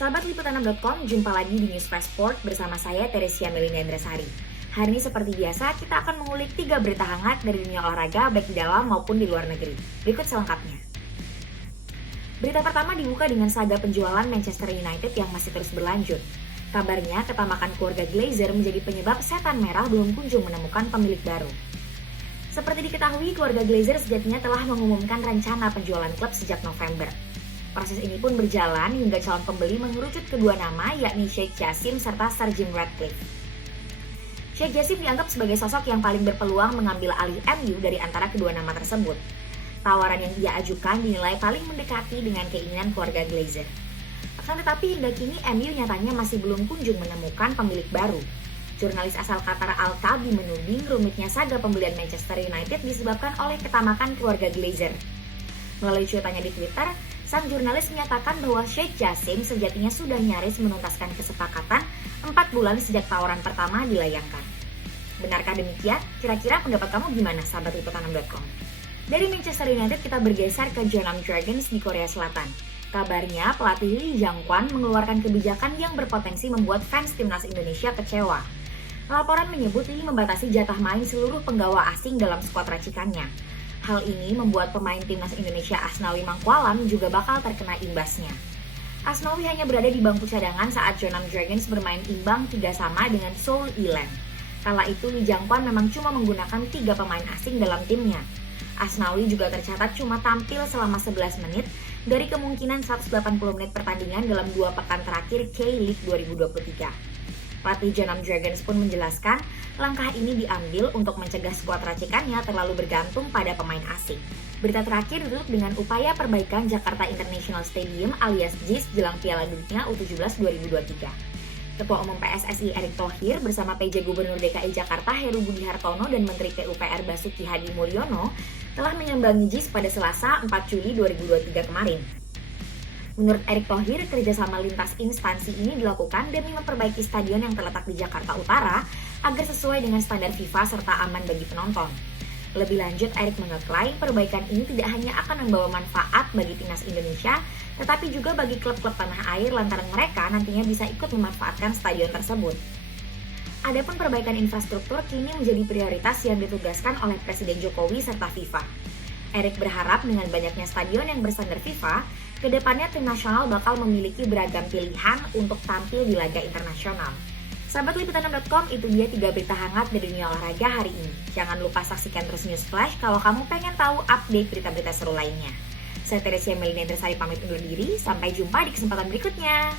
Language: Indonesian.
Sahabat Liputan6.com, jumpa lagi di News Flash Sport bersama saya Teresia Melina Indrasari. Hari ini seperti biasa, kita akan mengulik 3 berita hangat dari dunia olahraga baik di dalam maupun di luar negeri. Berikut selengkapnya. Berita pertama dibuka dengan saga penjualan Manchester United yang masih terus berlanjut. Kabarnya, ketamakan keluarga Glazer menjadi penyebab setan merah belum kunjung menemukan pemilik baru. Seperti diketahui, keluarga Glazer sejatinya telah mengumumkan rencana penjualan klub sejak November. Proses ini pun berjalan hingga calon pembeli mengerucut kedua nama, yakni Sheikh Jassim serta Sir Jim Ratcliffe. Sheikh Jassim dianggap sebagai sosok yang paling berpeluang mengambil alih MU dari antara kedua nama tersebut. Tawaran yang ia ajukan dinilai paling mendekati dengan keinginan keluarga Glazer. Akan tetapi hingga kini MU nyatanya masih belum kunjung menemukan pemilik baru. Jurnalis asal Qatar Al-Tabi menuding rumitnya saga pembelian Manchester United disebabkan oleh ketamakan keluarga Glazer. Melalui cuitannya di Twitter, sang jurnalis menyatakan bahwa Sheikh Jassim sejatinya sudah nyaris menuntaskan kesepakatan 4 bulan sejak tawaran pertama dilayangkan. Benarkah demikian? Kira-kira pendapat kamu gimana, sahabat Liputan6.com? Dari Manchester United kita bergeser ke Jeonnam Dragons di Korea Selatan. Kabarnya pelatih Lee Jang-kwon mengeluarkan kebijakan yang berpotensi membuat fans timnas Indonesia kecewa. Laporan menyebut Lee membatasi jatah main seluruh penggawa asing dalam skuad racikannya. Hal ini membuat pemain timnas Indonesia Asnawi Mangkualam juga bakal terkena imbasnya. Asnawi hanya berada di bangku cadangan saat Jeonnam Dragons bermain imbang 3-3 dengan Seoul Illan. Kala itu Lee Jang-kwon memang cuma menggunakan 3 pemain asing dalam timnya. Asnawi juga tercatat cuma tampil selama 11 menit dari kemungkinan 180 menit pertandingan dalam 2 pekan terakhir K-League 2023. Pelatih Jeonnam Dragons pun menjelaskan langkah ini diambil untuk mencegah skuad racikannya terlalu bergantung pada pemain asing. Berita terakhir ditutup dengan upaya perbaikan Jakarta International Stadium alias JIS jelang Piala Dunia U17 2023. Ketua Umum PSSI Erick Thohir bersama PJ Gubernur DKI Jakarta Heru Budi Hartono dan Menteri PUPR Basuki Hadi Mulyono telah menyambangi JIS pada Selasa 4 Juli 2023 kemarin. Menurut Erick Thohir, kerjasama lintas instansi ini dilakukan demi memperbaiki stadion yang terletak di Jakarta Utara agar sesuai dengan standar FIFA serta aman bagi penonton. Lebih lanjut, Erick mengeklaim perbaikan ini tidak hanya akan membawa manfaat bagi timnas Indonesia, tetapi juga bagi klub-klub tanah air lantaran mereka nantinya bisa ikut memanfaatkan stadion tersebut. Adapun perbaikan infrastruktur kini menjadi prioritas yang ditugaskan oleh Presiden Jokowi serta FIFA. Erick berharap dengan banyaknya stadion yang berstandar FIFA, kedepannya tim nasional bakal memiliki beragam pilihan untuk tampil di laga internasional. Sahabat Liputan6.com, itu dia 3 berita hangat dari dunia olahraga hari ini. Jangan lupa saksikan terus News Flash kalau kamu pengen tahu update berita-berita seru lainnya. Saya Teresia Melina Indrasari pamit undur diri, sampai jumpa di kesempatan berikutnya.